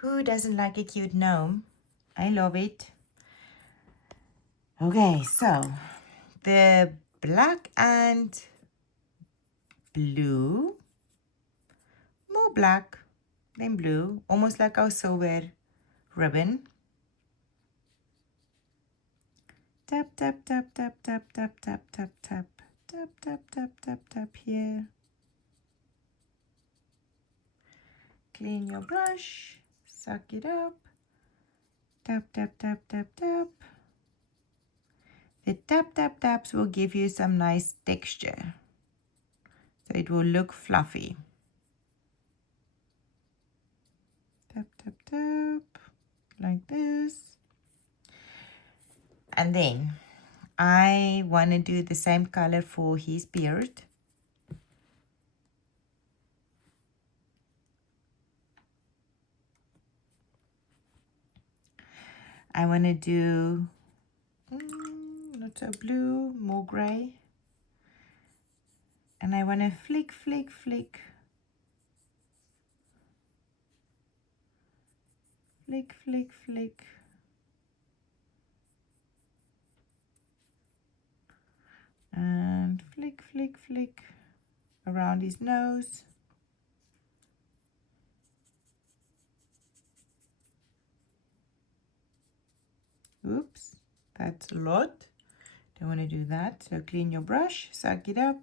Who doesn't like a cute gnome? I love it. Okay, so the black and blue, more black than blue, almost like our silver ribbon. Tap, tap, tap, tap, tap, tap, tap, tap, tap, tap, tap, tap, tap, tap here. Clean your brush, suck it up, tap, tap, tap, tap, tap. The tap, tap, taps will give you some nice texture. So it will look fluffy. Tap, tap, tap, like this. And then I want to do the same color for his beard. I want to do not so blue, more gray. And I want to flick, flick, flick. Flick, flick, flick. And flick, flick, flick around his nose. Oops, that's a lot. Don't want to do that. So clean your brush, suck it up.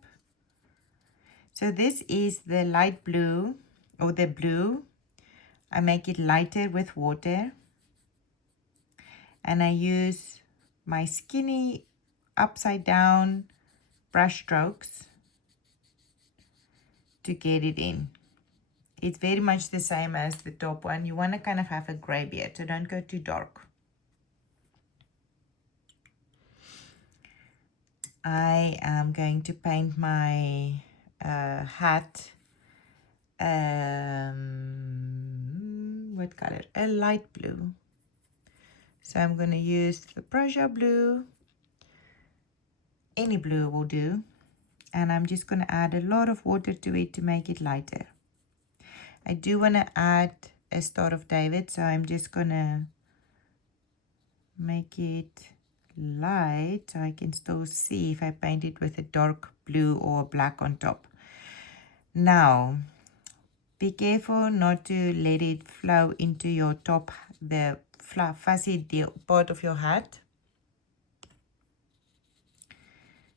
So this is the light blue or the blue. I make it lighter with water. And I use my skinny upside down brush strokes to get it in. It's very much the same as the top one. You want to kind of have a gray beard, so don't go too dark. I am going to paint my hat. What color? A light blue. So I'm going to use the Prusia blue. Any blue will do. And I'm just going to add a lot of water to it to make it lighter. I do want to add a Star of David, so I'm just going to make it light so I can still see if I paint it with a dark blue or black on top. Now, be careful not to let it flow into your top, the fuzzy part of your hat.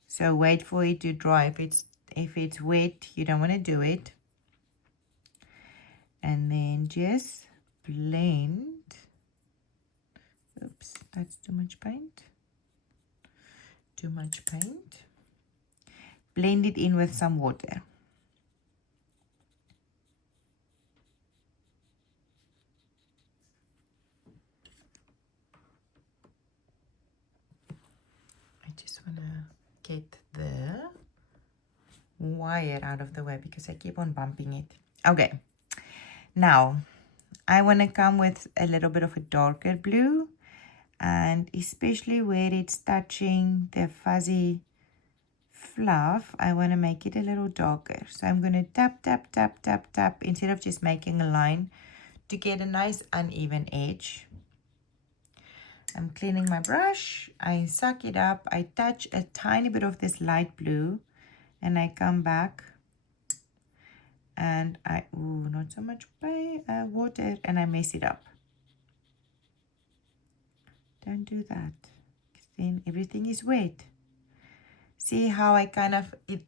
So wait for it to dry. If it's wet, you don't want to do it. And then just blend. Oops, that's too much paint. Too much paint. Blend it in with some water. I just want to get the wire out of the way because I keep on bumping it. Okay, now I want to come with a little bit of a darker blue, and especially where it's touching the fuzzy fluff, I want to make it a little darker. So I'm going to tap, tap, tap, tap, tap instead of just making a line to get a nice uneven edge. I'm cleaning my brush. I suck it up. I touch a tiny bit of this light blue and I come back and not so much water, and I mess it up. Don't do that, because then everything is wet. See how it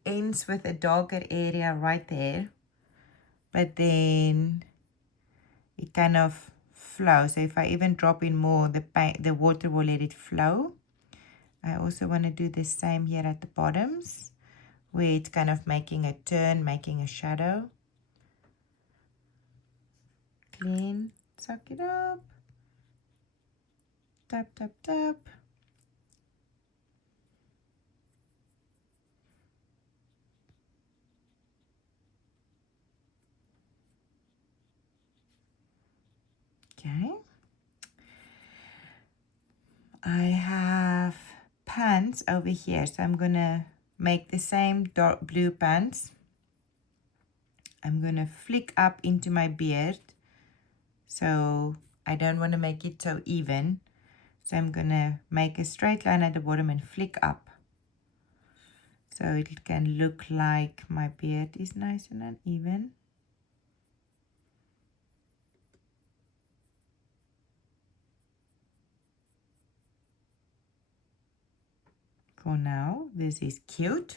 ends with a darker area right there, but then it kind of flows. So if I even drop in more, the water will let it flow. I also want to do the same here at the bottoms, where it's kind of making a turn, making a shadow. Clean, suck it up, tap, tap, tap. Okay. I have pants over here, so I'm gonna make the same dark blue pants. I'm gonna flick up into my beard So I don't want to make it so even. So I'm going to make a straight line at the bottom and flick up. So it can look like my beard is nice and uneven. For now, this is cute.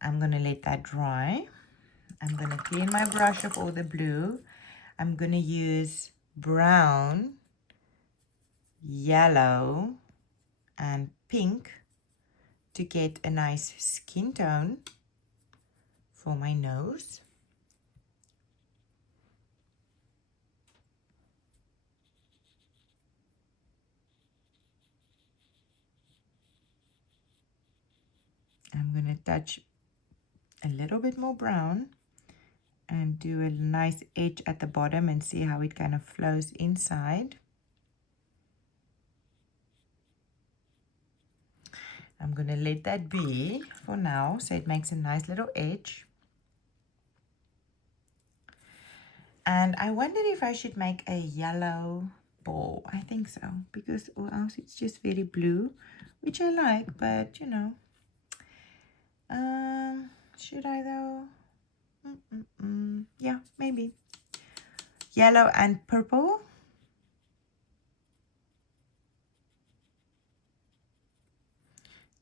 I'm going to let that dry. I'm going to clean my brush of all the blue. I'm going to use brown, yellow, and pink to get a nice skin tone for my nose. I'm going to touch a little bit more brown and do a nice edge at the bottom and see how it kind of flows inside. I'm going to let that be for now so it makes a nice little edge. And I wondered if I should make a yellow ball. I think so, because or else it's just very blue, which I like, but you know. Should I though? Yeah, maybe. Yellow and purple.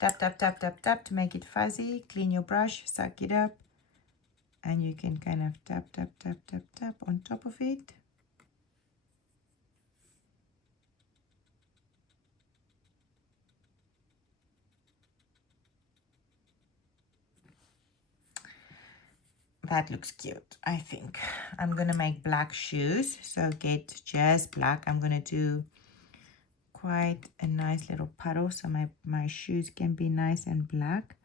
Tap, tap, tap, tap, tap to make it fuzzy. Clean your brush, suck it up. And you can kind of tap, tap, tap, tap, tap on top of it. That looks cute, I think. I'm going to make black shoes. So get just black. I'm going to do quite a nice little puddle so my shoes can be nice and black.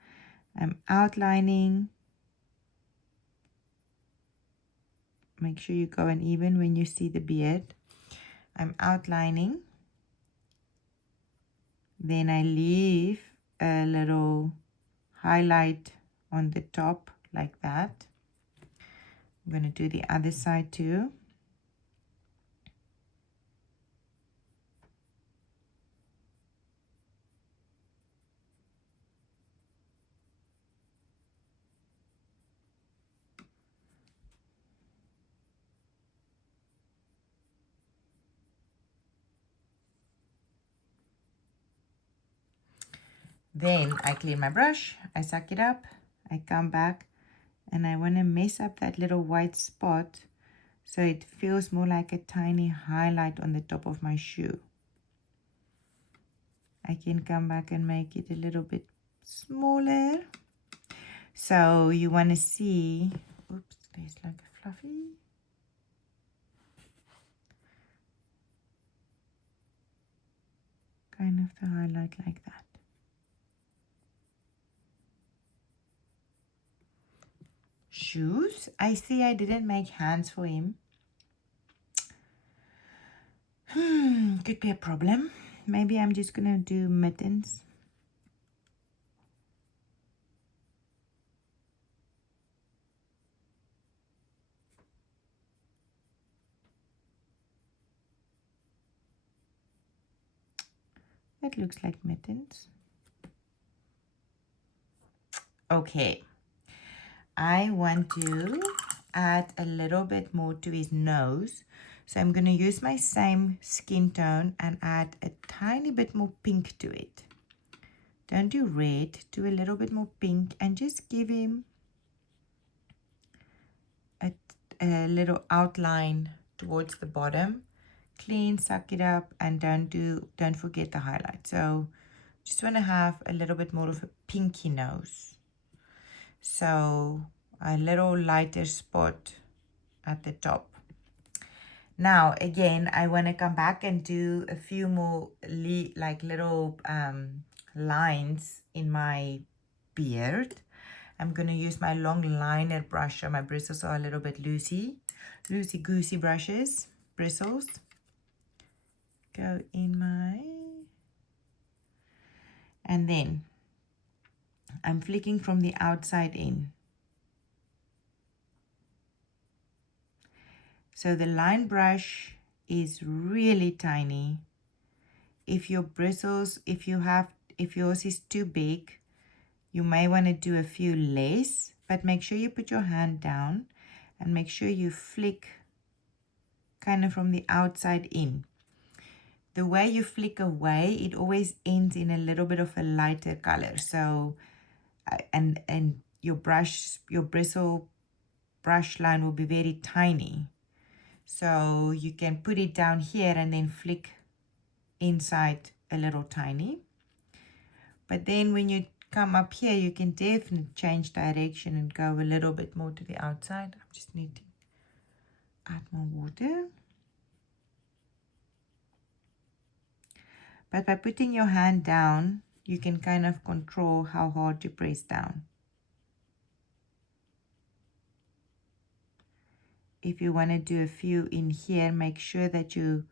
I'm outlining. Make sure you go uneven when you see the beard. I'm outlining. Then I leave a little highlight on the top like that. I'm going to do the other side too. Then I clean my brush, I suck it up, I come back, and I want to mess up that little white spot so it feels more like a tiny highlight on the top of my shoe. I can come back and make it a little bit smaller. So you want to see, oops, there's like a fluffy. Kind of the highlight like that. Shoes. I see I didn't make hands for him. Could be a problem. Maybe I'm just gonna do mittens. That looks like mittens. Okay. I want to add a little bit more to his nose. So I'm going to use my same skin tone and add a tiny bit more pink to it. Don't do red, do a little bit more pink and just give him a little outline towards the bottom. Clean, suck it up, and don't forget the highlight. So just want to have a little bit more of a pinky nose. So a little lighter spot at the top. Now again, I want to come back and do a few more like little lines in my beard. I'm going to use my long liner brush. So my bristles are a little bit loosey-goosey bristles. Go in my... And then I'm flicking from the outside in. So the line brush is really tiny. If your bristles, if yours is too big, you may want to do a few less, but make sure you put your hand down and make sure you flick kind of from the outside in. The way you flick away, it always ends in a little bit of a lighter color. So, and your bristle brush line will be very tiny. So you can put it down here and then flick inside a little tiny. But then when you come up here, you can definitely change direction and go a little bit more to the outside. I just need to add more water. But by putting your hand down, you can kind of control how hard you press down. If you want to do a few in here, make sure that you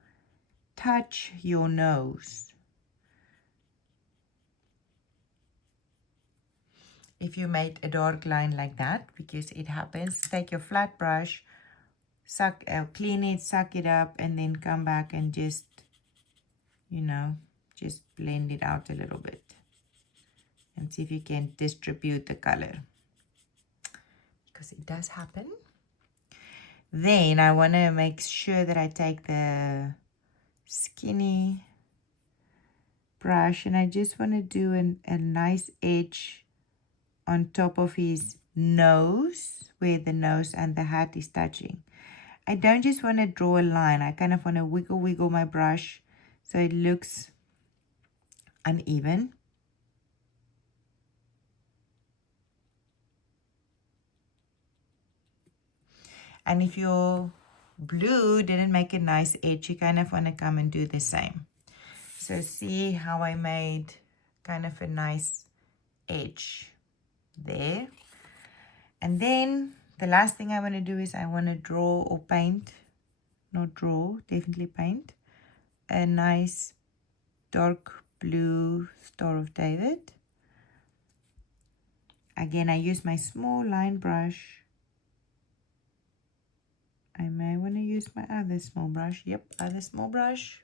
touch your nose. If you made a dark line like that, because it happens, take your flat brush, clean it, suck it up, and then come back and just, you know, just blend it out a little bit. And see if you can distribute the color, because it does happen. Then I want to make sure that I take the skinny brush and I just want to do a nice edge on top of his nose, where the nose and the hat is touching. I don't just want to draw a line. I kind of want to wiggle my brush so it looks uneven. And if your blue didn't make a nice edge, you kind of want to come and do the same. So see how I made kind of a nice edge there. And then the last thing I want to do is I want to draw or paint, not draw, definitely paint, a nice dark blue Star of David. Again, I use my small line brush. I may want to use my other small brush. Yep, other small brush.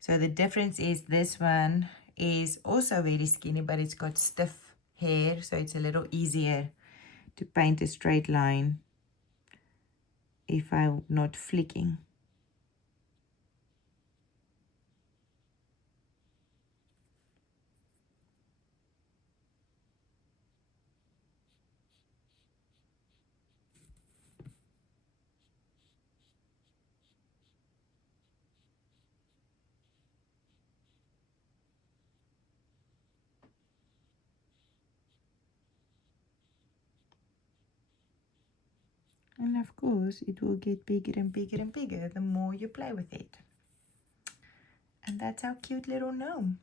So the difference is this one is also very skinny, but it's got stiff hair, so it's a little easier to paint a straight line if I'm not flicking. And of course, it will get bigger and bigger and bigger the more you play with it. And that's our cute little gnome.